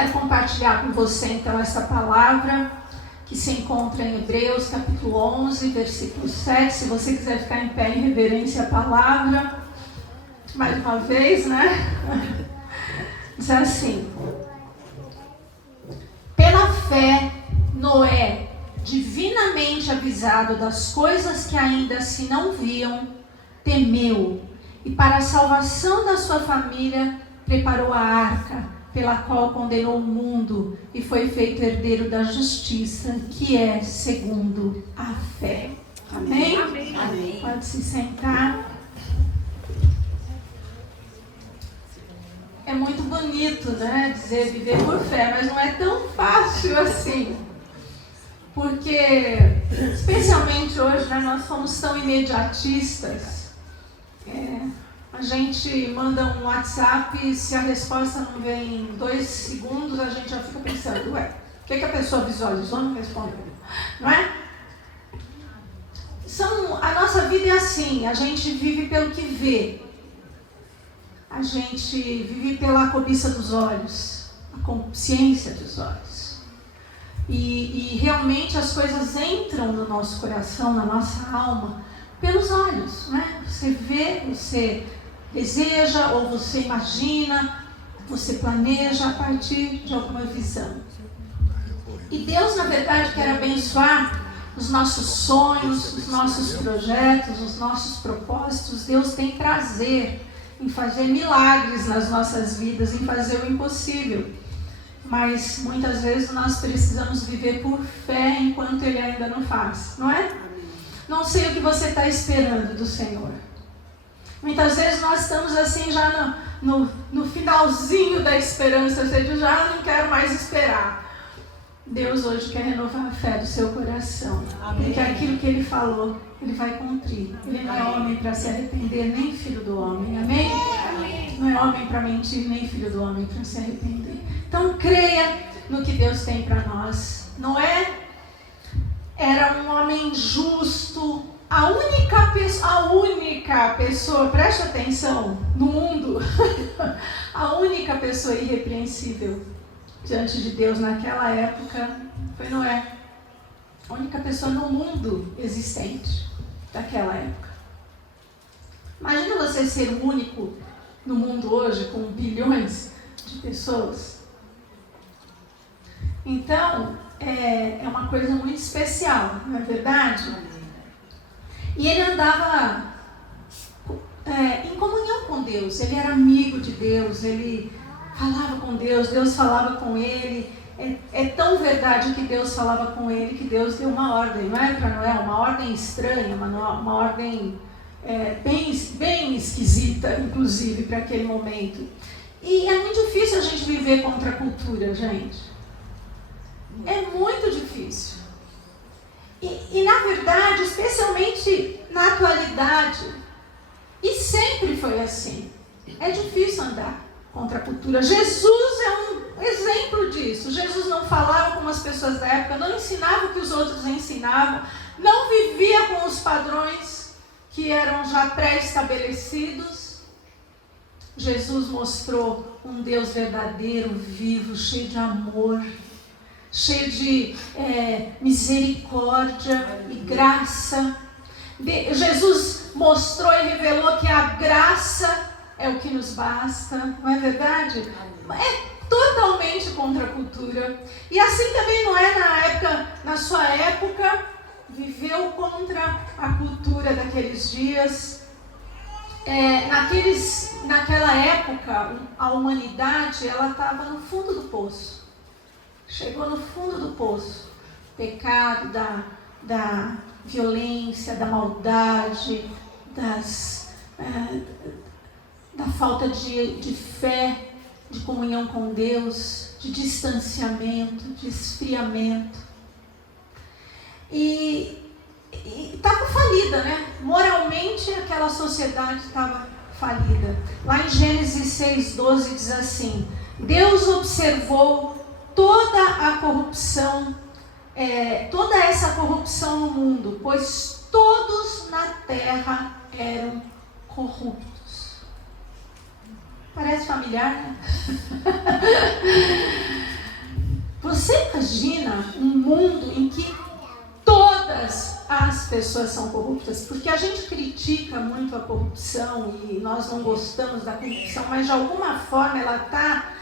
Quero compartilhar com você então essa palavra que se encontra em Hebreus capítulo 11, versículo 7. Se você quiser ficar em pé em reverência à palavra, mais uma vez, né? Diz assim: pela fé, Noé, divinamente avisado das coisas que ainda se não viam, temeu, e para a salvação da sua família preparou a arca, pela qual condenou o mundo e foi feito herdeiro da justiça, que é segundo a fé. Amém? Amém. Amém. Pode se sentar. É muito bonito, né, dizer viver por fé, mas não é tão fácil assim. Porque, especialmente hoje, né, nós somos tão imediatistas. A gente manda um WhatsApp e se a resposta não vem em 2 segundos, a gente já fica pensando, o que a pessoa visualizou não respondeu, não é? A nossa vida é assim, a gente vive pelo que vê. A gente vive pela cobiça dos olhos, a consciência dos olhos. E realmente as coisas entram no nosso coração, na nossa alma, pelos olhos, né? Você vê, você deseja, ou você imagina, você planeja a partir de alguma visão. E Deus, na verdade, quer abençoar os nossos sonhos, os nossos projetos, os nossos propósitos. Deus tem prazer em fazer milagres nas nossas vidas, em fazer o impossível. Mas muitas vezes nós precisamos viver por fé enquanto Ele ainda não faz, não é? Não sei o que você está esperando do Senhor. Muitas vezes nós estamos assim já no finalzinho da esperança, ou seja, já não quero mais esperar. Deus hoje quer renovar a fé do seu coração. Amém. Porque aquilo que Ele falou, Ele vai cumprir. Ele não é homem para se arrepender, nem filho do homem. Amém? Amém. Não é homem para mentir, nem filho do homem para se arrepender. Então creia no que Deus tem para nós. Noé era um homem justo. A única pessoa, preste atenção, no mundo, a única pessoa irrepreensível diante de Deus naquela época foi Noé. A única pessoa no mundo existente daquela época. Imagina você ser o único no mundo hoje, com bilhões de pessoas. Então, é uma coisa muito especial, não é verdade? E ele andava em comunhão com Deus, ele era amigo de Deus, ele falava com Deus, Deus falava com ele. É tão verdade que Deus falava com ele, que Deus deu uma ordem, não é para Noé? Uma ordem estranha, uma ordem bem esquisita, inclusive, para aquele momento. E é muito difícil a gente viver contra a cultura, gente. É muito difícil. E na verdade, especialmente na atualidade, e sempre foi assim, é difícil andar contra a cultura. Jesus é um exemplo disso. Jesus não falava como as pessoas da época, não ensinava o que os outros ensinavam, não vivia com os padrões que eram já pré-estabelecidos. Jesus mostrou um Deus verdadeiro, vivo, cheio de amor, cheio de misericórdia e graça. Jesus mostrou e revelou que a graça é o que nos basta, não é verdade? É totalmente contra a cultura. E assim também não é na sua época, viveu contra a cultura daqueles dias. Naquela época, a humanidade estava no fundo do poço. Chegou no fundo do poço. Pecado, da violência, da maldade, da falta de fé, de comunhão com Deus, de distanciamento, de esfriamento. E estava falida, né? Moralmente aquela sociedade estava falida. Lá em Gênesis 6:12 diz assim: Deus observou toda a corrupção, toda essa corrupção no mundo, pois todos na terra eram corruptos. Parece familiar, né? imagina um mundo em que todas as pessoas são corruptas? Porque a gente critica muito a corrupção e nós não gostamos da corrupção, mas de alguma forma ela está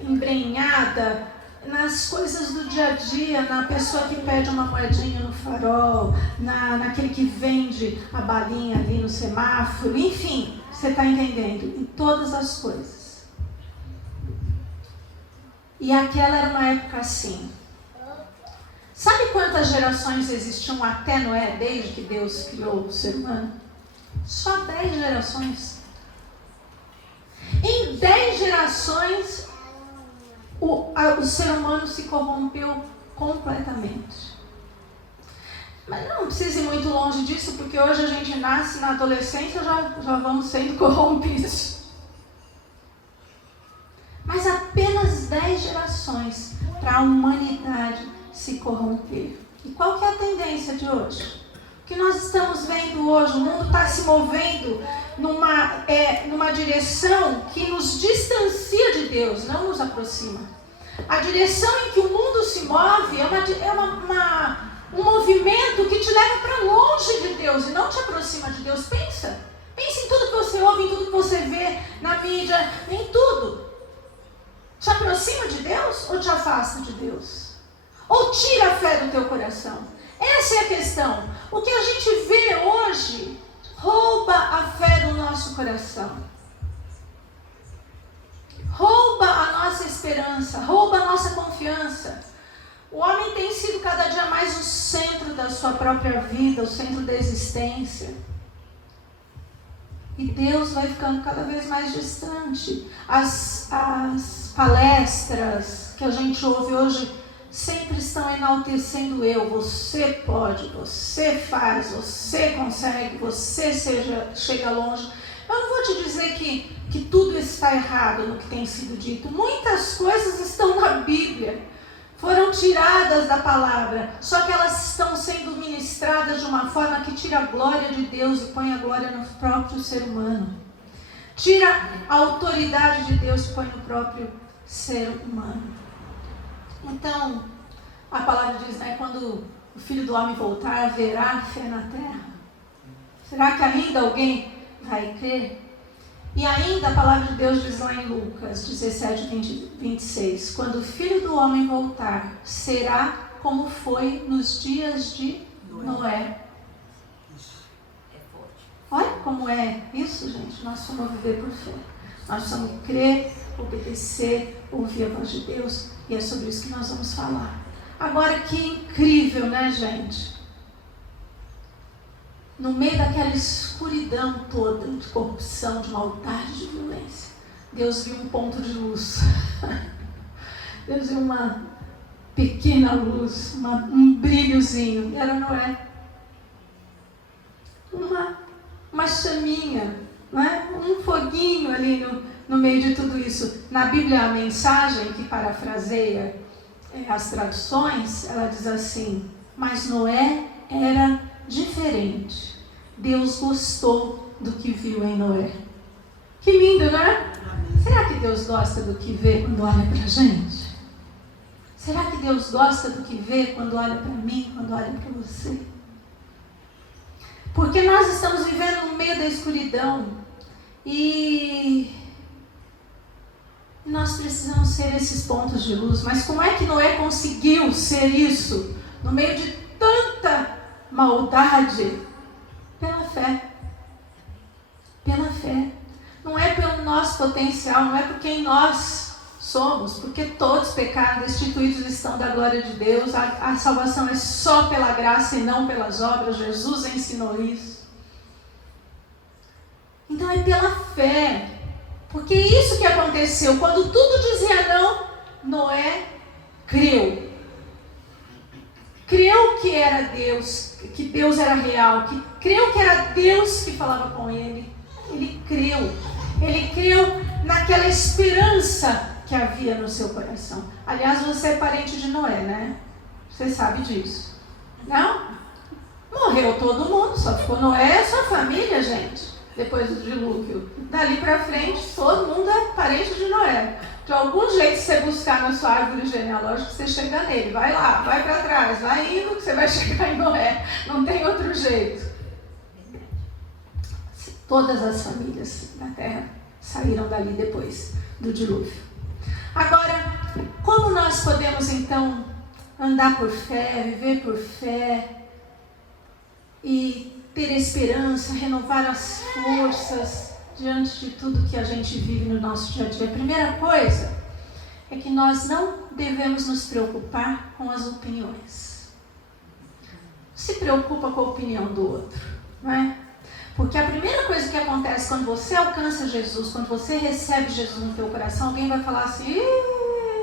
embrenhada nas coisas do dia a dia, na pessoa que pede uma moedinha no farol, naquele que vende a balinha ali no semáforo, enfim, você está entendendo? Em todas as coisas. E aquela era uma época assim. Sabe quantas gerações existiam até Noé, desde que Deus criou o ser humano? Só 10 gerações. Em 10 gerações, o ser humano se corrompeu completamente. Mas não precisa ir muito longe disso, porque hoje a gente nasce na adolescência, já vamos sendo corrompidos. Mas apenas 10 gerações para a humanidade se corromper. E qual que é a tendência de hoje? O que nós estamos vendo hoje, o mundo está se movendo numa direção que nos distancia de Deus, não nos aproxima. A direção em que o mundo se move é um movimento que te leva para longe de Deus e não te aproxima de Deus. Pensa em tudo que você ouve, em tudo que você vê na mídia, em tudo. Te aproxima de Deus ou te afasta de Deus? Ou tira a fé do teu coração? Essa é a questão. O que a gente vê hoje rouba a fé do nosso coração. Rouba a nossa esperança, rouba a nossa confiança. O homem tem sido cada dia mais o centro da sua própria vida, o centro da existência. E Deus vai ficando cada vez mais distante. As palestras que a gente ouve hoje sempre estão enaltecendo eu. Você pode, você faz, você consegue, você chega longe. Eu não vou te dizer que tudo está errado no que tem sido dito. Muitas coisas estão na Bíblia, foram tiradas da palavra, só que elas estão sendo ministradas de uma forma que tira a glória de Deus e põe a glória no próprio ser humano. Tira a autoridade de Deus e põe no próprio ser humano. Então, a palavra diz, quando o Filho do Homem voltar, haverá fé na terra. Será que ainda alguém vai crer? E ainda a palavra de Deus diz lá em Lucas 17, 26, quando o Filho do Homem voltar, será como foi nos dias de Noé. Olha como é isso, gente. Nós somos viver por fé. Nós somos crer, obedecer, ouvir a voz de Deus. E é sobre isso que nós vamos falar. Agora, que incrível, né, gente? No meio daquela escuridão toda, de corrupção, de maldade, de violência, Deus viu um ponto de luz. Deus viu uma pequena luz, um brilhozinho. E era Noé. Uma chaminha, não é? Um foguinho ali no meio de tudo isso. Na Bíblia, a mensagem que parafraseia as traduções, ela diz assim: mas Noé era diferente. Deus gostou do que viu em Noé. Que lindo, não é? Será que Deus gosta do que vê quando olha para a gente? Será que Deus gosta do que vê quando olha para mim, quando olha para você? Porque nós estamos vivendo no meio da escuridão e nós precisamos ser esses pontos de luz. Mas como é que Noé conseguiu ser isso no meio de tanta maldade? Pela fé. Pela fé. Não é pelo nosso potencial, não é por quem nós somos, porque todos pecaram, destituídos estão da glória de Deus. A salvação é só pela graça e não pelas obras. Jesus ensinou isso. Então é pela fé. Porque é isso que aconteceu. Quando tudo dizia não, Noé creu. Creu que era Deus, que Deus era real, que creu que era Deus que falava com ele. Ele creu. Ele creu naquela esperança que havia no seu coração. Aliás, você é parente de Noé, né? Você sabe disso. Não? Morreu todo mundo, só ficou Noé e a sua família, gente. Depois do dilúvio. Dali para frente, todo mundo é parente de Noé. De algum jeito, se você buscar na sua árvore genealógica, você chega nele. Vai lá, vai para trás, vai indo que você vai chegar em Noé. Não tem outro jeito. Todas as famílias da terra saíram dali depois do dilúvio. Agora, como nós podemos então andar por fé, viver por fé e ter esperança, renovar as forças diante de tudo que a gente vive no nosso dia a dia? A primeira coisa é que nós não devemos nos preocupar com as opiniões. Se preocupa com a opinião do outro, não é? Porque a primeira coisa que acontece quando você alcança Jesus, quando você recebe Jesus no teu coração, alguém vai falar assim: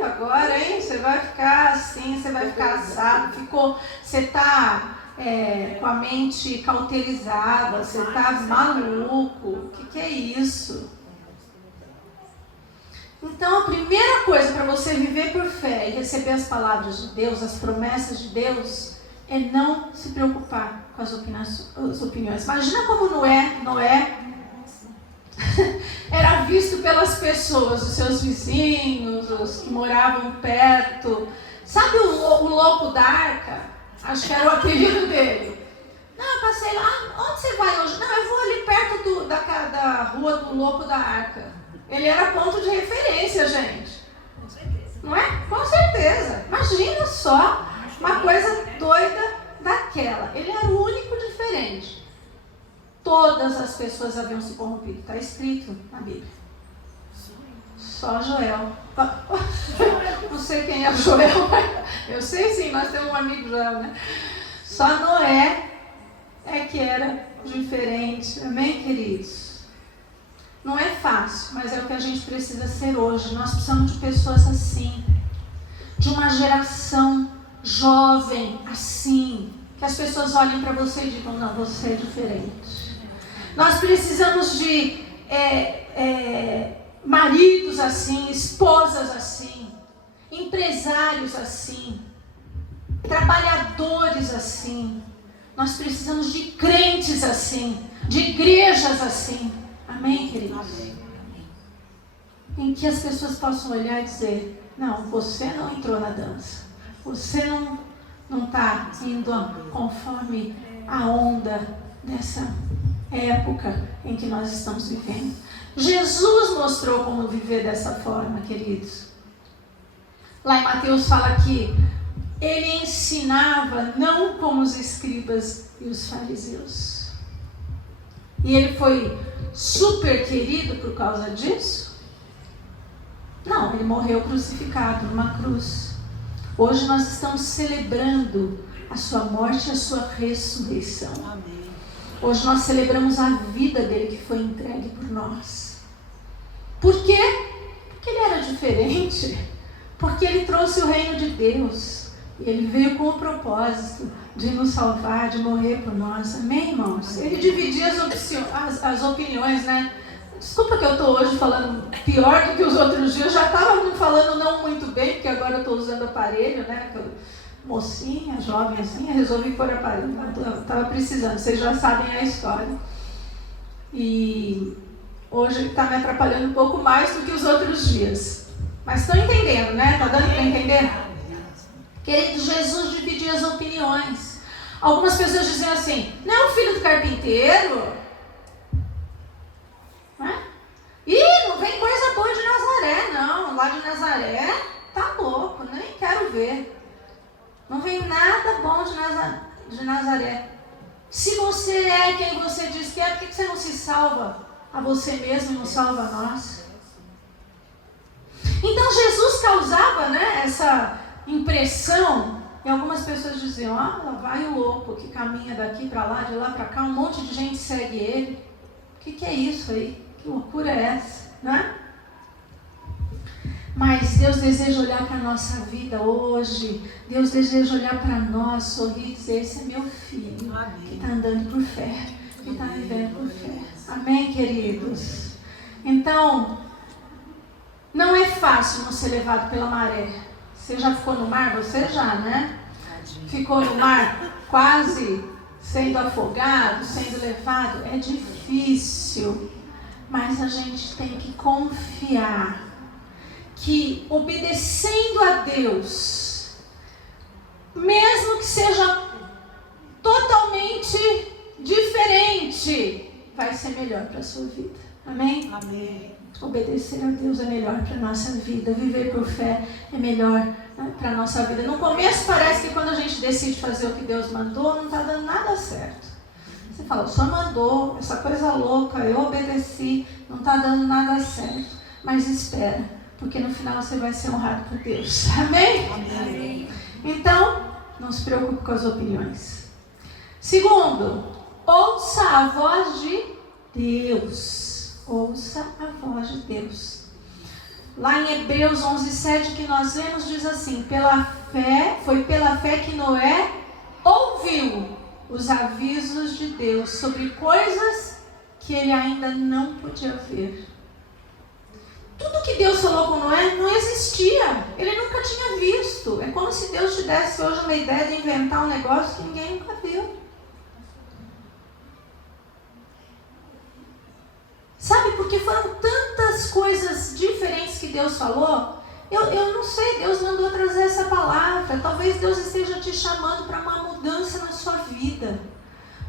agora, hein, você vai ficar assim, você vai ficar assado, você está com a mente cauterizada, você está maluco, o que é isso? Então, a primeira coisa para você viver por fé e receber as palavras de Deus, as promessas de Deus, é não se preocupar com as opiniões. Imagina como Noé era visto pelas pessoas, os seus vizinhos, os que moravam perto. Sabe o louco da arca? Acho que era o apelido dele. Não, eu passei lá. Onde você vai hoje? Não, eu vou ali perto da rua do louco da arca. Ele era ponto de referência, gente. Com certeza. Não é? Com certeza. Imagina só uma coisa doida daquela. Ele era o único diferente. Todas as pessoas haviam se corrompido. Está escrito na Bíblia. Só Joel. Não sei quem é Joel, mas eu sei sim, nós temos um amigo Joel, né? Só Noé é que era diferente. Amém, queridos? Não é fácil, mas é o que a gente precisa ser hoje. Nós precisamos de pessoas assim. De uma geração jovem assim. Que as pessoas olhem para você e digam: não, você é diferente. Nós precisamos de maridos assim, esposas assim, empresários assim, trabalhadores assim. Nós precisamos de crentes assim, de igrejas assim. Amém, queridos? Amém. Em que as pessoas possam olhar e dizer: não, você não entrou na dança. Você não está indo conforme a onda dessa época em que nós estamos vivendo. Jesus mostrou como viver dessa forma, queridos. Lá em Mateus fala que ele ensinava não como os escribas e os fariseus. E ele foi super querido por causa disso? Não, ele morreu crucificado numa cruz. Hoje nós estamos celebrando a sua morte e a sua ressurreição. Amém. Hoje nós celebramos a vida dele que foi entregue por nós. Por quê? Porque ele era diferente. Porque ele trouxe o reino de Deus. E ele veio com o propósito de nos salvar, de morrer por nós. Amém, irmãos? Ele dividia as opiniões, né? Desculpa que eu estou hoje falando pior do que os outros dias. Eu já estava falando não muito bem, porque agora eu estou usando aparelho, né? Mocinha, jovenzinha, resolvi pôr aparelho. Estava precisando, vocês já sabem a história. E hoje está me atrapalhando um pouco mais do que os outros dias. Mas estão entendendo, né? Está dando para entender? Querido, Jesus dividia as opiniões. Algumas pessoas diziam assim: não é o filho do carpinteiro? Ih, não vem coisa boa de Nazaré, não. Lá de Nazaré, tá louco, nem quero ver. Não vem nada bom de Nazaré. Se você é quem você diz que é, por que você não se salva a você mesmo e não salva a nós? Então Jesus causava, né, essa impressão. E algumas pessoas diziam: ah, lá vai o louco que caminha daqui para lá, de lá para cá, um monte de gente segue ele. O que é isso aí? Que loucura é essa, né? Mas Deus deseja olhar para a nossa vida hoje. Deus deseja olhar para nós, sorrir e dizer: esse é meu filho. Amém. Que está andando por fé, que está vivendo por fé. Amém, queridos? Então, não é fácil não ser levado pela maré. Você já ficou no mar? Você já, né? Ficou no mar quase sendo afogado, sendo levado. É difícil. Mas a gente tem que confiar que obedecendo a Deus, mesmo que seja totalmente diferente, vai ser melhor para a sua vida. Amém? Amém. Obedecer a Deus é melhor para a nossa vida. Viver por fé é melhor, né, para a nossa vida. No começo parece que quando a gente decide fazer o que Deus mandou, não está dando nada certo. Você fala, o Senhor mandou, essa coisa louca, eu obedeci, não está dando nada certo. Mas espera, porque no final você vai ser honrado por Deus. Amém? Amém. Então, não se preocupe com as opiniões. Segundo, ouça a voz de Deus. Ouça a voz de Deus. Lá em Hebreus 11:7 que nós lemos, diz assim: foi pela fé que Noé ouviu os avisos de Deus sobre coisas que ele ainda não podia ver. Tudo que Deus falou com Noé não existia. Ele nunca tinha visto. É como se Deus te desse hoje uma ideia de inventar um negócio que ninguém nunca viu. Sabe, porque foram tantas coisas diferentes que Deus falou. Eu não sei, Deus mandou trazer essa palavra. Talvez Deus esteja te chamando para uma mudança na sua vida,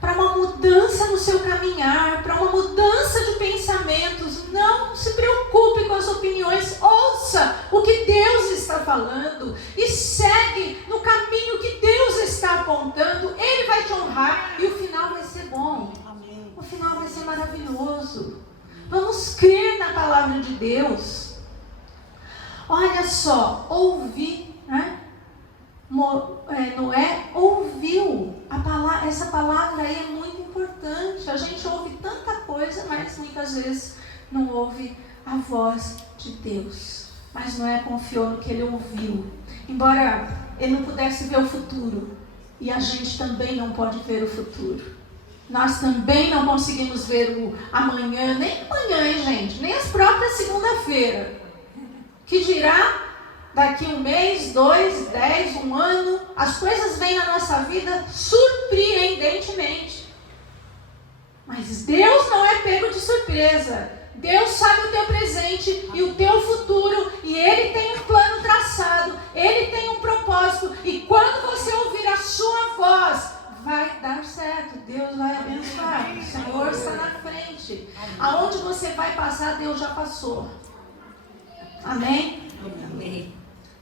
para uma mudança no seu caminhar, para uma mudança de pensamentos. Não se preocupe com as opiniões. Ouça o que Deus está falando e segue no caminho que Deus está apontando. Ele vai te honrar e o final vai ser bom. Amém. O final vai ser maravilhoso. Vamos crer na palavra de Deus. Olha só, ouvir, né? Noé ouviu a palavra. Essa palavra aí é muito importante. A gente ouve tanta coisa, mas muitas vezes não ouve a voz de Deus. Mas Noé confiou no que ele ouviu. Embora ele não pudesse ver o futuro, e a gente também não pode ver o futuro. Nós também não conseguimos ver o amanhã, nem amanhã, hein, gente? Nem as próprias segunda-feira. Que dirá daqui 1 mês, 2, 10, 1 ano. As coisas vêm na nossa vida surpreendentemente. Mas Deus não é pego de surpresa. Deus sabe o teu presente e o teu futuro. E Ele tem um plano traçado. Ele tem um propósito. E quando você ouvir a sua voz, vai dar certo, Deus vai abençoar. O Senhor está na frente. Aonde você vai passar, Deus já passou. Amém? Amém.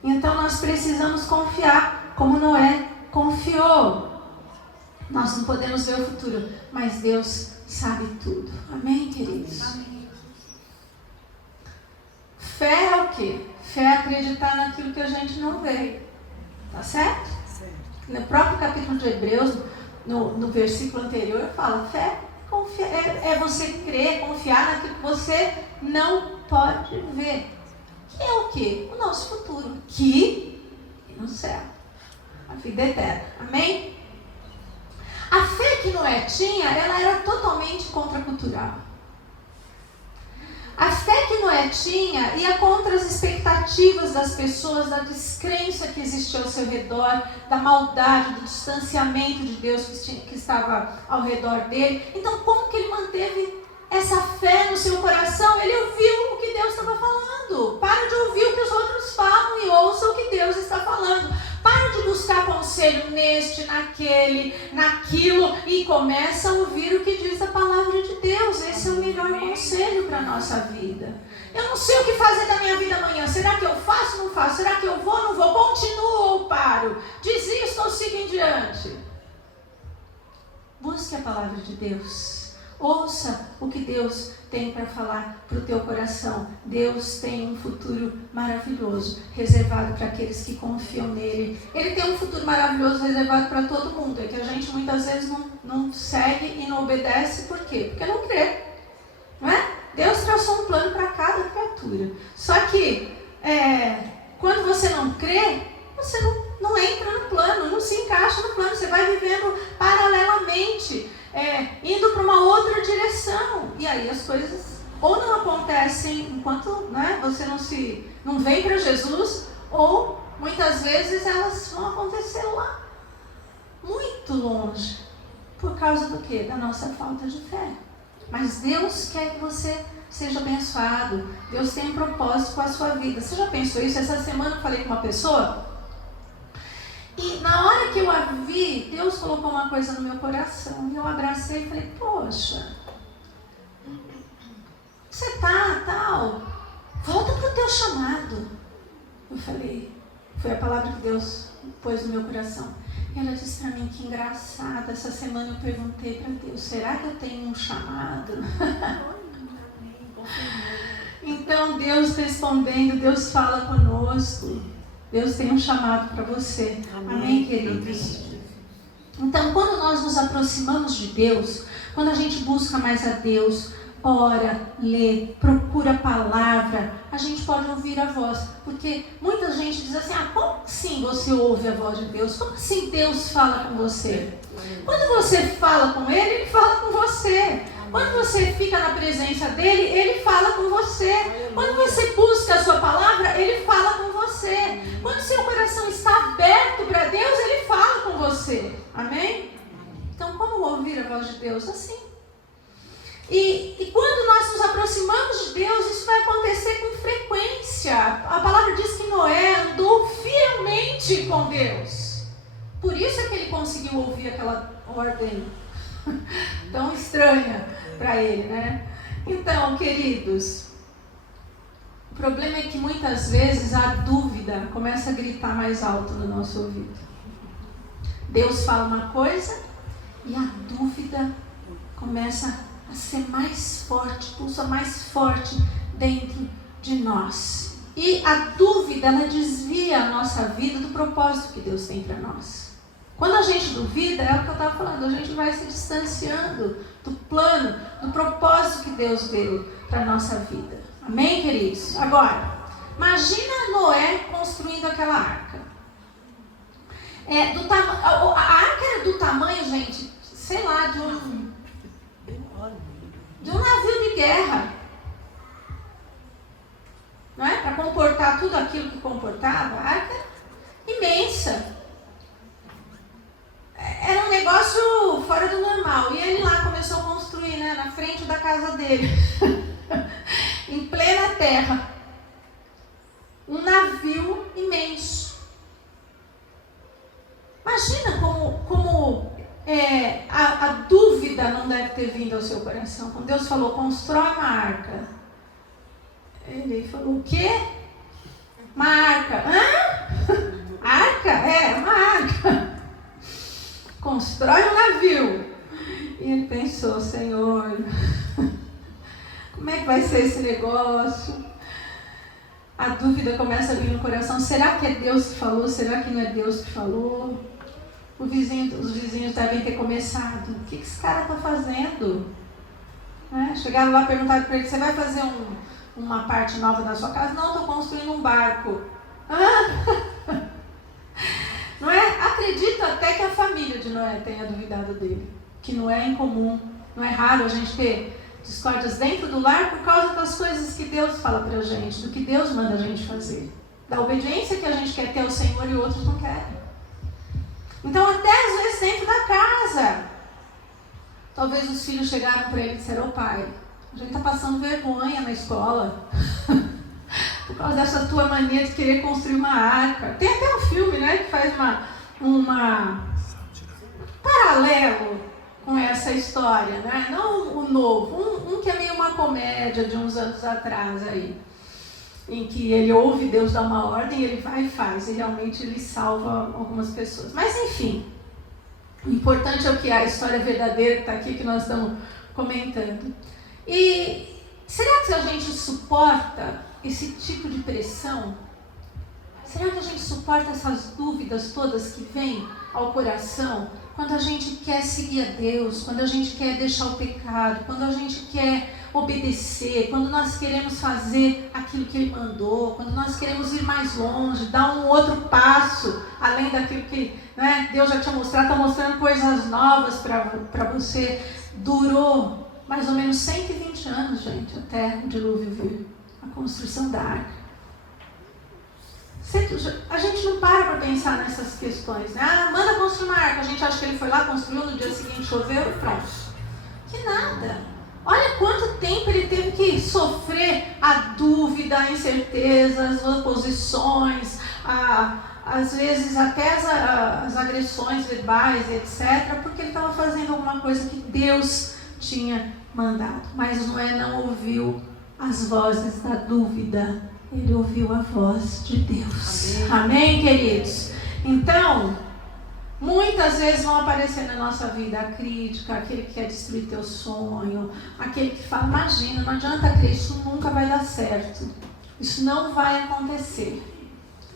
Então nós precisamos confiar, como Noé confiou. Nós não podemos ver o futuro, mas Deus sabe tudo. Amém, queridos? Amém. Fé é o quê? Fé é acreditar naquilo que a gente não vê. Tá certo? No próprio capítulo de Hebreus, no versículo anterior, fala: fé é você crer, confiar naquilo que você não pode ver. Que é o quê? O nosso futuro. Que no céu. A vida eterna. Amém? A fé que Noé tinha, ela era totalmente contracultural. A fé que Noé tinha ia contra as expectativas das pessoas, da descrença que existia ao seu redor, da maldade, do distanciamento de Deus que estava ao redor dele. Então, como que ele manteve essa fé no seu coração? Ele ouviu o que Deus estava falando. Para de ouvir o que os outros falam e ouça o que Deus está falando. Para de buscar conselho neste, naquele, naquilo e começa a ouvir o que diz a palavra de Deus. Esse é o melhor conselho para a nossa vida. Eu não sei o que fazer da minha vida amanhã. Será que eu faço ou não faço? Será que eu vou ou não vou? Continuo ou paro? Desisto ou sigo em diante? Busque a palavra de Deus. Ouça o que Deus tem para falar para o teu coração. Deus tem um futuro maravilhoso reservado para aqueles que confiam nele. Ele tem um futuro maravilhoso reservado para todo mundo. É que a gente muitas vezes não segue e não obedece. Por quê? Porque não crê. Não é? Deus traçou um plano para cada criatura. Só que quando você não crê, você não entra no plano, não se encaixa no plano. Você vai vivendo paralelamente, indo para uma outra direção. E aí as coisas ou não acontecem enquanto, né, você não vem para Jesus, ou muitas vezes elas vão acontecer lá, muito longe. Por causa do quê? Da nossa falta de fé. Mas Deus quer que você seja abençoado. Deus tem um propósito com a sua vida. Você já pensou isso? Essa semana eu falei com uma pessoa e na hora que eu a vi, Deus colocou uma coisa no meu coração. E eu abracei e falei, poxa, você tá, tal, volta pro teu chamado. Eu falei, foi a palavra que Deus pôs no meu coração. E ela disse para mim, que engraçado, essa semana eu perguntei para Deus, será que eu tenho um chamado? Então Deus respondendo, Deus fala conosco. Deus tem um chamado para você. Amém, queridos? Então, quando nós nos aproximamos de Deus, quando a gente busca mais a Deus, ora, lê, procura a palavra, a gente pode ouvir a voz. Porque muita gente diz assim, como assim você ouve a voz de Deus? Como assim Deus fala com você? Quando você fala com Ele fala com você. Quando você fica na presença dEle, Ele fala com você. Quando você busca a sua palavra, Ele fala com você. Quando seu coração está aberto para Deus, Ele fala com você. Amém? Então, como ouvir a voz de Deus? Assim. E quando nós nos aproximamos de Deus, isso vai acontecer com frequência. A palavra diz que Noé andou fielmente com Deus. Por isso é que ele conseguiu ouvir aquela ordem tão estranha para ele, né? Então, queridos, o problema é que muitas vezes a dúvida começa a gritar mais alto no nosso ouvido. Deus fala uma coisa e a dúvida começa a ser mais forte, pulsa mais forte dentro de nós. E a dúvida, ela desvia a nossa vida do propósito que Deus tem para nós. Quando a gente duvida, é o que eu estava falando, a gente vai se distanciando do plano, do propósito que Deus deu para a nossa vida. Amém, queridos? Agora, imagina Noé construindo aquela arca. A arca era do tamanho, gente, sei lá, de um navio de guerra. Não é? Para comportar tudo aquilo que comportava, a arca era imensa. Era um negócio fora do normal. E ele lá começou a construir, né, na frente da casa dele, em plena terra, um navio imenso. Imagina como a dúvida não deve ter vindo ao seu coração. Quando Deus falou, constrói uma arca. Ele falou, o quê? Uma arca. Hã? Arca? É, uma arca. Constrói um navio. E ele pensou, Senhor, como é que vai ser esse negócio? A dúvida começa a vir no coração. Será que é Deus que falou? Será que não é Deus que falou? Os vizinhos devem ter começado. O que esse cara está fazendo? Chegaram lá e perguntaram para ele, você vai fazer uma parte nova da sua casa? Não, estou construindo um barco. Não é? Acredito até que a família de Noé tenha duvidado dele. Que não é incomum, não é raro a gente ter discórdias dentro do lar por causa das coisas que Deus fala pra gente, do que Deus manda a gente fazer. Da obediência que a gente quer ter ao Senhor e outros não querem. Então até às vezes dentro da casa. Talvez os filhos chegaram para ele e disseram, pai, a gente está passando vergonha na escola. Por causa dessa tua mania de querer construir uma arca. Tem até um filme, né, que faz um paralelo com essa história, né? Não o novo, um que é meio uma comédia de uns anos atrás aí, em que ele ouve Deus dar uma ordem, ele vai e faz, e realmente ele salva algumas pessoas. Mas enfim, o importante é o que a história verdadeira que está aqui, que nós estamos comentando. E será que a gente suporta esse tipo de pressão? Será que a gente suporta essas dúvidas todas que vêm ao coração? Quando a gente quer seguir a Deus, quando a gente quer deixar o pecado, quando a gente quer obedecer, quando nós queremos fazer aquilo que Ele mandou, quando nós queremos ir mais longe, dar um outro passo, além daquilo que, né, Deus já tinha mostrado, está mostrando coisas novas para você. Durou mais ou menos 120 anos, gente, até o dilúvio vir, a construção da arca. A gente não para pensar nessas questões, né? Manda construir uma arca, a gente acha que ele foi lá, construiu, no dia seguinte choveu e pronto. Que nada. Olha Olha quanto tempo ele teve que sofrer a dúvida, a incerteza, as oposições, às vezes até as agressões verbais, etc., porque ele estava fazendo alguma coisa que Deus tinha mandado. Mas Noé não ouviu as vozes da dúvida, ele ouviu a voz de Deus. Amém, queridos? Então, muitas vezes vão aparecer na nossa vida a crítica, aquele que quer destruir teu sonho, aquele que fala, imagina, não adianta crer, isso nunca vai dar certo, isso não vai acontecer.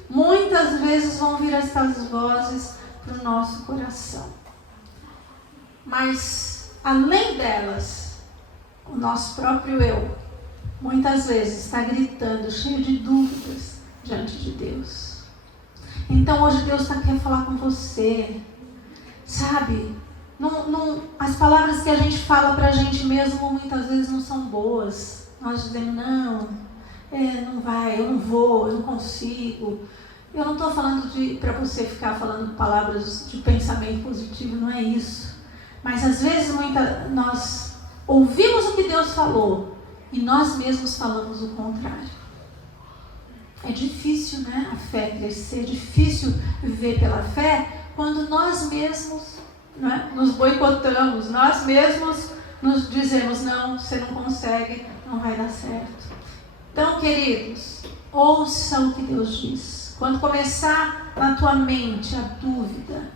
Muitas vezes vão vir essas vozes para o nosso coração. Mas, além delas, o nosso próprio eu, muitas vezes está gritando, cheio de dúvidas, diante de Deus. Então, hoje Deus quer falar com você, sabe? As palavras que a gente fala para a gente mesmo, muitas vezes não são boas. Nós dizemos, não vai, eu não vou, eu não consigo. Eu não estou falando para você ficar falando palavras de pensamento positivo, não é isso. Mas às vezes nós ouvimos o que Deus falou e nós mesmos falamos o contrário. É difícil, né, a fé crescer, é difícil viver pela fé quando nós mesmos, né, nos boicotamos, nós mesmos nos dizemos, não, você não consegue, não vai dar certo. Então, queridos, ouça o que Deus diz. Quando começar na tua mente a dúvida,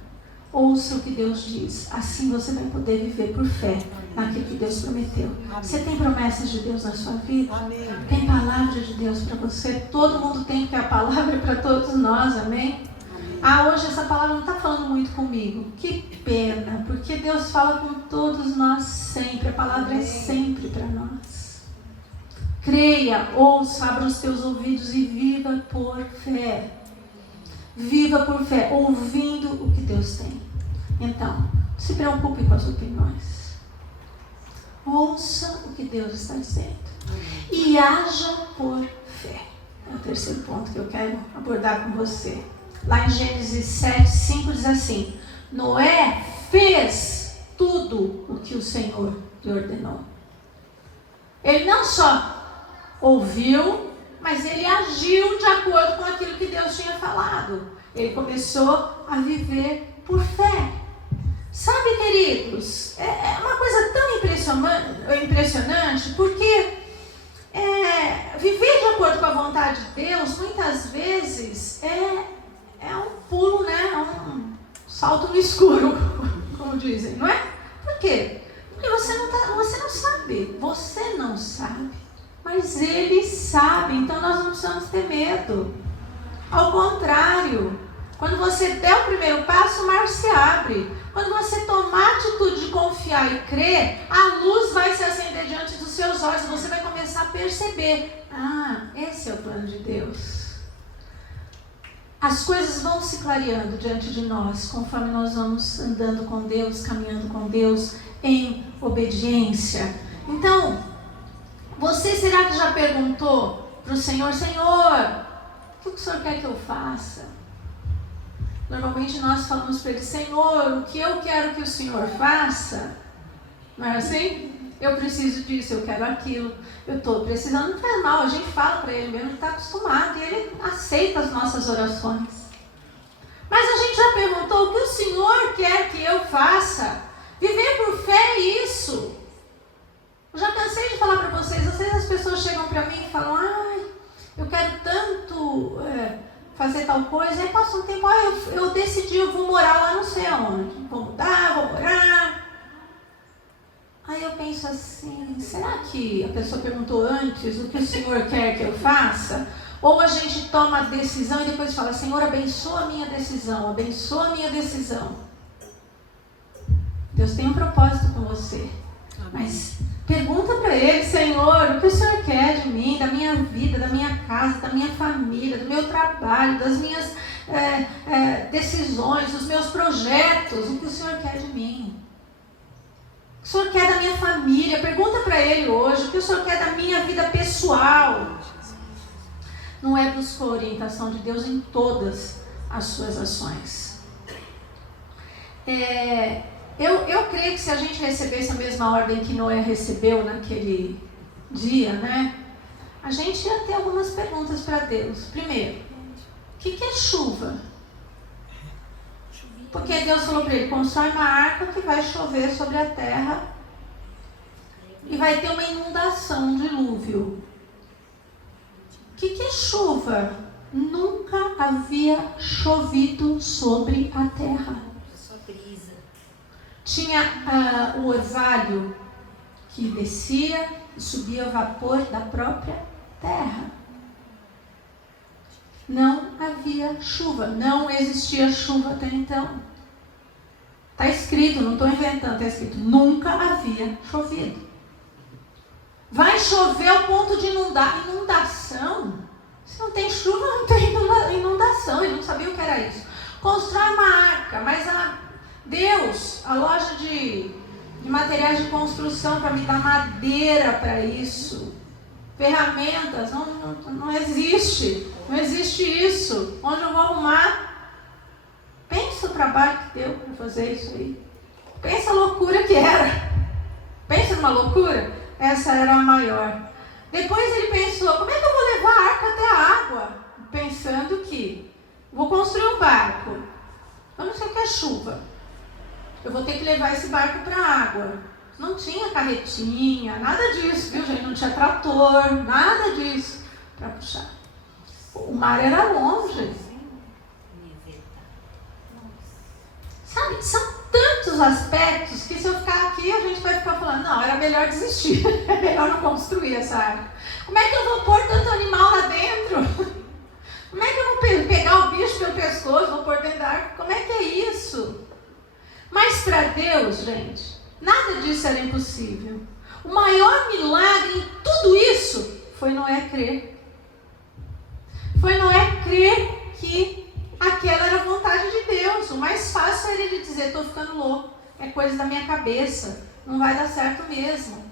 ouça o que Deus diz. Assim você vai poder viver por fé naquilo que Deus prometeu. Você tem promessas de Deus na sua vida? Amém. Tem palavra de Deus para você? Todo mundo tem, porque a palavra é para todos nós, amém? Hoje essa palavra não está falando muito comigo. Que pena, porque Deus fala com todos nós sempre. A palavra é sempre para nós. Creia, ouça, abra os teus ouvidos e viva por fé. Viva por fé, ouvindo o que Deus tem. Então, não se preocupe com as opiniões. Ouça o que Deus está dizendo. E haja por fé. É o terceiro ponto que eu quero abordar com você. Lá em Gênesis 7:5 diz assim: Noé fez tudo o que o Senhor lhe ordenou. Ele não só ouviu, mas ele agiu de acordo com aquilo que Deus tinha falado. Ele começou a viver por fé. Sabe, queridos, é uma coisa tão impressionante, porque viver de acordo com a vontade de Deus, muitas vezes, é um pulo, né? Um salto no escuro, como dizem, não é? Por quê? Porque você não sabe, mas Ele sabe, então nós não precisamos ter medo. Ao contrário, quando você der o primeiro passo, o mar se abre. Quando você tomar a atitude de confiar e crer, a luz vai se acender diante dos seus olhos. Você vai começar a perceber, esse é o plano de Deus. As coisas vão se clareando diante de nós, conforme nós vamos andando com Deus, caminhando com Deus, em obediência. Então, você será que já perguntou para o Senhor, Senhor, o que o Senhor quer que eu faça? Normalmente nós falamos para Ele, Senhor, o que eu quero que o Senhor faça? Não é assim? Eu preciso disso, eu quero aquilo, eu estou precisando, não faz mal, a gente fala para Ele mesmo, Ele está acostumado e Ele aceita as nossas orações. Mas a gente já perguntou, o que o Senhor quer que eu faça? Viver por fé é isso. Eu já cansei de falar para vocês, às vezes as pessoas chegam para mim e falam, eu quero tanto fazer tal coisa, aí passa um tempo, eu decidi, eu vou morar lá não sei aonde, vou mudar, vou morar. Aí eu penso assim, será que a pessoa perguntou antes o que o Senhor quer que eu faça? Ou a gente toma a decisão e depois fala, Senhor, abençoa a minha decisão, abençoa a minha decisão. Deus tem um propósito com você, mas pergunta para Ele, Senhor, o que o Senhor quer de mim, da minha vida, da minha casa, da minha família, do meu trabalho, das minhas decisões, dos meus projetos, o que o Senhor quer de mim? O que o Senhor quer da minha família? Pergunta para Ele hoje, o que o Senhor quer da minha vida pessoal? Não é buscar a orientação de Deus em todas as suas ações. Eu creio que se a gente recebesse a mesma ordem que Noé recebeu naquele dia, né? A gente ia ter algumas perguntas para Deus. Primeiro, o que é chuva? Porque Deus falou para ele, constrói uma arca que vai chover sobre a terra e vai ter uma inundação, um dilúvio. O que é chuva? Nunca havia chovido sobre a terra. Tinha o orvalho que descia e subia o vapor da própria terra. Não havia chuva, não existia chuva até então. Está escrito, não estou inventando, está escrito, nunca havia chovido. Vai chover ao ponto de inundar. Inundação? Se não tem chuva, não tem inundação. Ele não sabia o que era isso. Constrói uma arca, mas Deus, a loja de materiais de construção para me dar madeira para isso, ferramentas, não existe. Não existe isso. Onde eu vou arrumar? Pensa o trabalho que deu para fazer isso aí. Pensa a loucura que era. Pensa numa loucura? Essa era a maior. Depois ele pensou, como é que eu vou levar a arca até a água? Pensando que vou construir um barco. Eu não sei o que é chuva. Eu vou ter que levar esse barco para a água. Não tinha carretinha, nada disso, viu, gente? Não tinha trator, nada disso para puxar. O mar era longe. Sabe, são tantos aspectos que se eu ficar aqui, a gente vai ficar falando, não, era melhor desistir, é melhor não construir essa arca. Como é que eu vou pôr tanto animal lá dentro? Como é que eu vou pegar o bicho pelo pescoço, vou pôr dentro da arca? Como é que é isso? Mas para Deus, gente, nada disso era impossível. O maior milagre em tudo isso foi Noé crer. Foi Noé crer que aquela era a vontade de Deus. O mais fácil era ele dizer, estou ficando louco, é coisa da minha cabeça, não vai dar certo mesmo.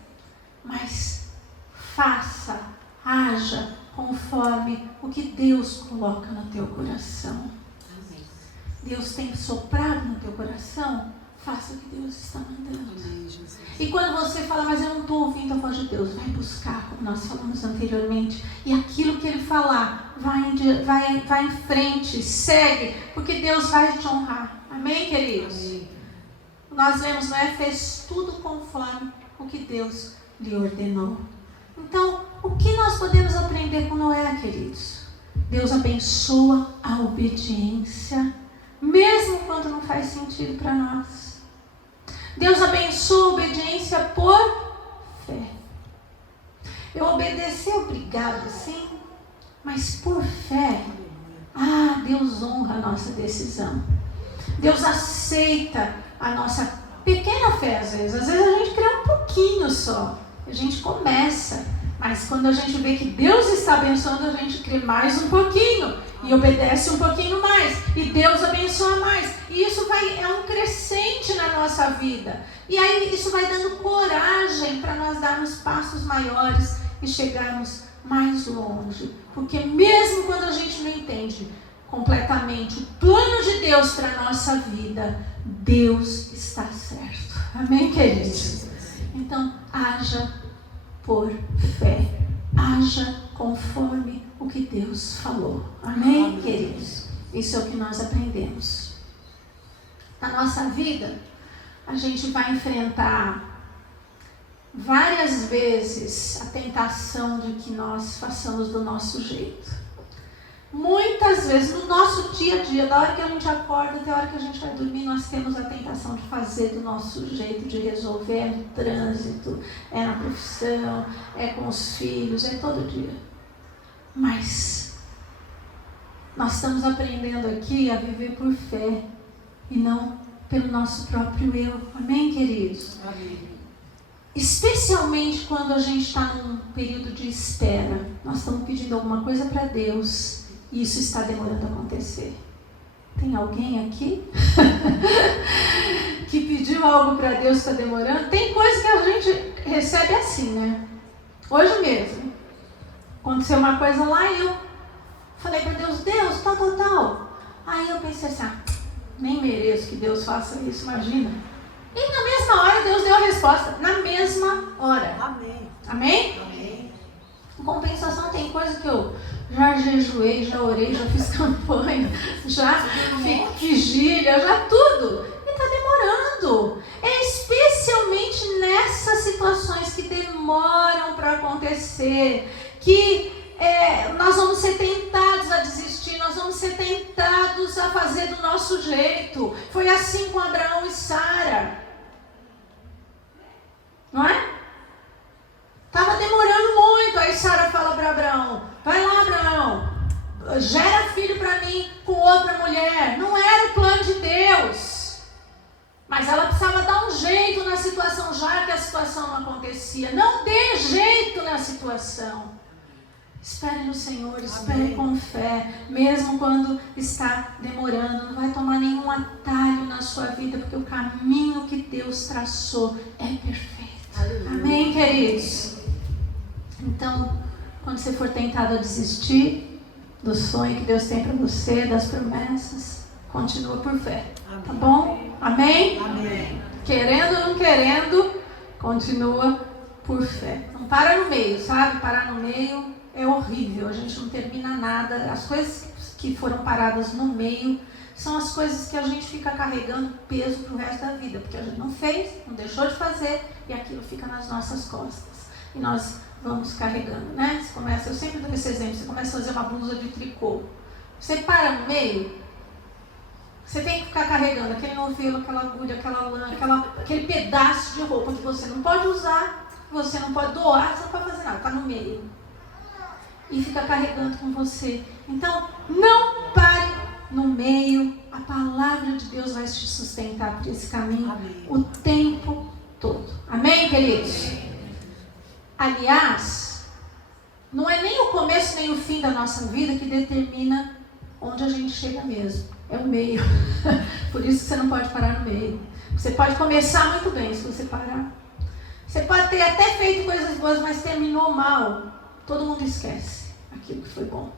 Mas faça, haja conforme o que Deus coloca no teu coração. Amém. Deus tem soprado no teu coração, faça o que Deus está mandando. Amém, e quando você fala, mas eu não estou ouvindo a voz de Deus, vai buscar, como nós falamos anteriormente, e aquilo que Ele falar, vai em frente, segue, porque Deus vai te honrar. Amém, queridos? Amém. Nós lemos, Noé fez tudo conforme o que Deus lhe ordenou. Então, o que nós podemos aprender com Noé, queridos? Deus abençoa a obediência, mesmo quando não faz sentido para nós. Deus abençoa a obediência por fé. Eu obedecer, obrigado, sim, mas por fé. Deus honra a nossa decisão. Deus aceita a nossa pequena fé, às vezes. Às vezes a gente crê um pouquinho só. A gente começa, mas quando a gente vê que Deus está abençoando, a gente crê mais um pouquinho e obedece um pouquinho mais, e Deus abençoa mais, e isso é um crescente na nossa vida, e aí isso vai dando coragem para nós darmos passos maiores e chegarmos mais longe, porque mesmo quando a gente não entende completamente o plano de Deus para a nossa vida, Deus está certo. Amém, queridos? Então, haja por fé. Haja conforme o que Deus falou. Amém, queridos? Isso é o que nós aprendemos. Na nossa vida, a gente vai enfrentar várias vezes a tentação de que nós façamos do nosso jeito. Muitas vezes, no nosso dia a dia, da hora que a gente acorda até a hora que a gente vai dormir, nós temos a tentação de fazer do nosso jeito, de resolver, é no trânsito, é na profissão, é com os filhos, é todo dia. Mas nós estamos aprendendo aqui a viver por fé e não pelo nosso próprio eu. Amém, queridos? Amém. Especialmente quando a gente está num período de espera. Nós estamos pedindo alguma coisa para Deus e isso está demorando a acontecer. Tem alguém aqui que pediu algo para Deus e está demorando? Tem coisa que a gente recebe assim, né? Hoje mesmo, aconteceu uma coisa lá e eu falei para Deus, tal. Aí eu pensei assim, nem mereço que Deus faça isso, imagina. E na mesma hora Deus deu a resposta. Na mesma hora. Amém. Amém? Amém. Em compensação, tem coisa que eu já jejuei, já orei, já fiz campanha, já fiz vigília, já tudo. E está demorando. É especialmente nessas situações que demoram para acontecer, que nós vamos ser tentados a desistir, nós vamos ser tentados a fazer do nosso jeito. Foi assim com Abraão e Sara. Não é? Estava demorando muito. Aí Sara fala para Abraão: vai lá, Abraão, gera filho para mim com outra mulher. Não era o plano de Deus. Mas ela precisava dar um jeito na situação, já que a situação não acontecia. Não dê jeito na situação. Espere no Senhor, espere Amém. com fé, mesmo quando está demorando. Não vai tomar nenhum atalho na sua vida, porque o caminho que Deus traçou é perfeito. Aleluia. Amém, queridos? Então, quando você for tentado a desistir do sonho que Deus tem para você, das promessas, continua por fé. Amém. Tá bom? Amém? Amém. Querendo ou não querendo, continua por fé. Não para no meio, sabe? Parar no meio é horrível, a gente não termina nada. As coisas que foram paradas no meio são as coisas que a gente fica carregando peso pro resto da vida, porque a gente não fez, não deixou de fazer, e aquilo fica nas nossas costas. E nós vamos carregando, né? Você começa, eu sempre dou esse exemplo, você começa a fazer uma blusa de tricô. Você para no meio, você tem que ficar carregando aquele novelo, aquela agulha, aquela lã, aquele pedaço de roupa que você não pode usar, você não pode doar, você não pode fazer nada, está no meio. E fica carregando com você. Então, não pare no meio. A palavra de Deus vai te sustentar por esse caminho. Amém. O tempo todo. Amém, queridos? Aliás, não é nem o começo nem o fim da nossa vida que determina onde a gente chega mesmo. É o meio. Por isso que você não pode parar no meio. Você pode começar muito bem se você parar. Você pode ter até feito coisas boas, mas terminou mal. Todo mundo esquece aquilo que foi bom.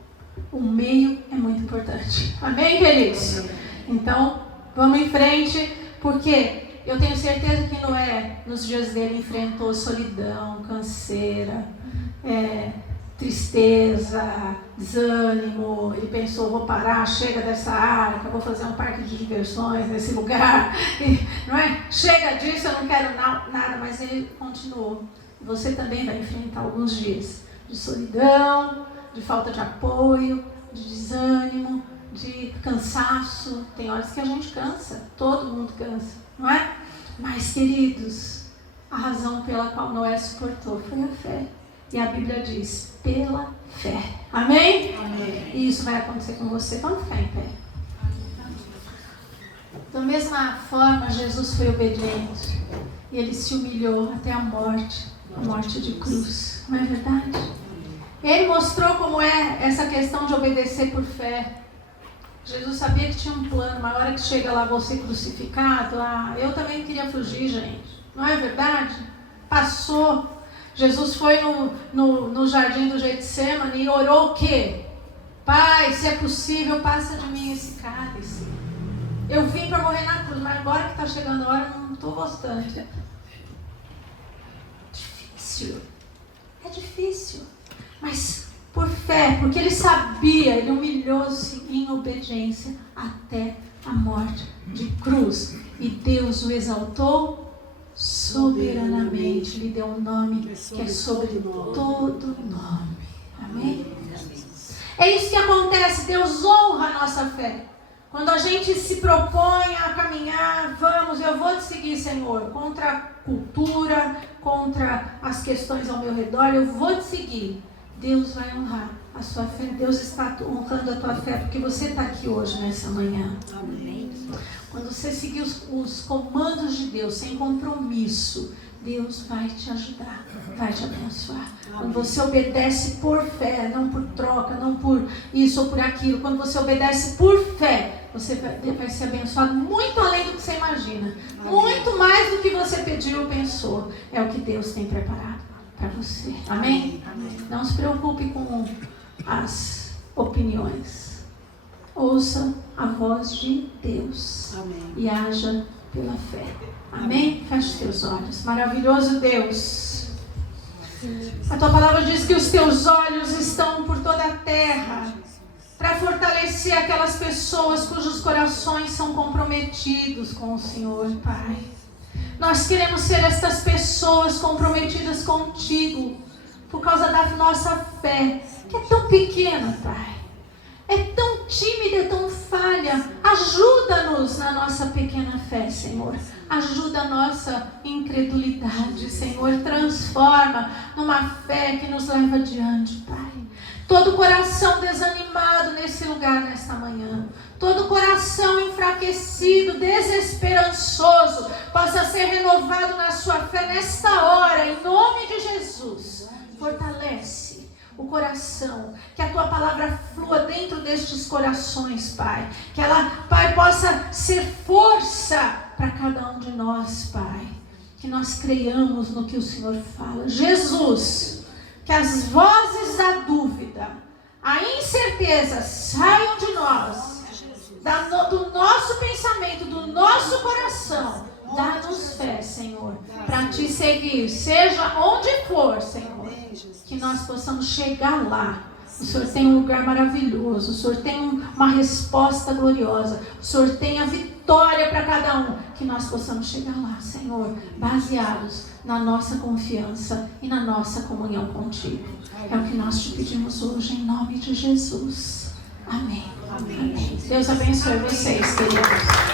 O meio é muito importante. Amém, queridos? Então, vamos em frente, porque eu tenho certeza que Noé, nos dias dele, enfrentou solidão, canseira, tristeza, desânimo. Ele pensou: vou parar, chega dessa arca, vou fazer um parque de diversões nesse lugar. Não é? Chega disso, eu não quero nada. Mas ele continuou. Você também vai enfrentar alguns dias de solidão, de falta de apoio, de desânimo, de cansaço. Tem horas que a gente cansa, todo mundo cansa, não é? Mas, queridos, a razão pela qual Noé suportou foi a fé. E a Bíblia diz: pela fé. Amém? Amém. E isso vai acontecer com você. Vamos ficar em pé. Da mesma forma, Jesus foi obediente. E ele se humilhou até a morte de cruz. Não é verdade? Ele mostrou como é essa questão de obedecer por fé. Jesus sabia que tinha um plano, mas na hora que chega lá você crucificado, eu também queria fugir, gente. Não é verdade? Passou. Jesus foi no jardim do Getsemane e orou o quê? Pai, se é possível, passa de mim esse cálice. Eu vim para morrer na cruz, mas agora que está chegando a hora, eu não estou gostando. Difícil. É difícil. Mas por fé, porque ele sabia, ele humilhou-se em obediência até a morte de cruz. E Deus o exaltou soberanamente, lhe deu um nome que é sobre todo nome. Amém? É isso que acontece, Deus honra a nossa fé. Quando a gente se propõe a caminhar, eu vou te seguir, Senhor, contra a cultura, contra as questões ao meu redor, eu vou te seguir. Deus vai honrar a sua fé. Deus está honrando a tua fé, porque você está aqui hoje, nessa manhã. Amém. Quando você seguir os comandos de Deus, sem compromisso, Deus vai te ajudar, vai te abençoar. Quando você obedece por fé, não por troca, não por isso ou por aquilo. Quando você obedece por fé, você vai ser abençoado muito além do que você imagina. Muito mais do que você pediu ou pensou. É o que Deus tem preparado para você. Amém? Amém. Não se preocupe com as opiniões. Ouça a voz de Deus. Amém. E haja pela fé. Amém? Feche teus olhos. Maravilhoso Deus. A tua palavra diz que os teus olhos estão por toda a terra para fortalecer aquelas pessoas cujos corações são comprometidos com o Senhor, Pai. Nós queremos ser estas pessoas comprometidas contigo por causa da nossa fé, que é tão pequena, Pai. É tão tímida, é tão falha. Ajuda-nos na nossa pequena fé, Senhor. Ajuda a nossa incredulidade, Senhor. Transforma numa fé que nos leva adiante, Pai. Todo coração desanimado nesse lugar, nesta manhã. Todo coração enfraquecido, desesperançoso, possa ser renovado na sua fé nesta hora, em nome de Jesus. Fortalece o coração, que a tua palavra flua dentro destes corações, Pai. Que ela, Pai, possa ser força para cada um de nós, Pai. Que nós creiamos no que o Senhor fala. Jesus, que as vozes da dúvida, a incerteza saiam de nós, do nosso pensamento, do nosso coração. Dá-nos fé, Senhor, para te seguir, seja onde for, Senhor, que nós possamos chegar lá. O Senhor tem um lugar maravilhoso, o Senhor tem uma resposta gloriosa, o Senhor tem a vitória para cada um, que nós possamos chegar lá, Senhor, baseados na nossa confiança e na nossa comunhão contigo. É o que nós te pedimos hoje, em nome de Jesus. Amém. Amém. Deus abençoe vocês, queridos.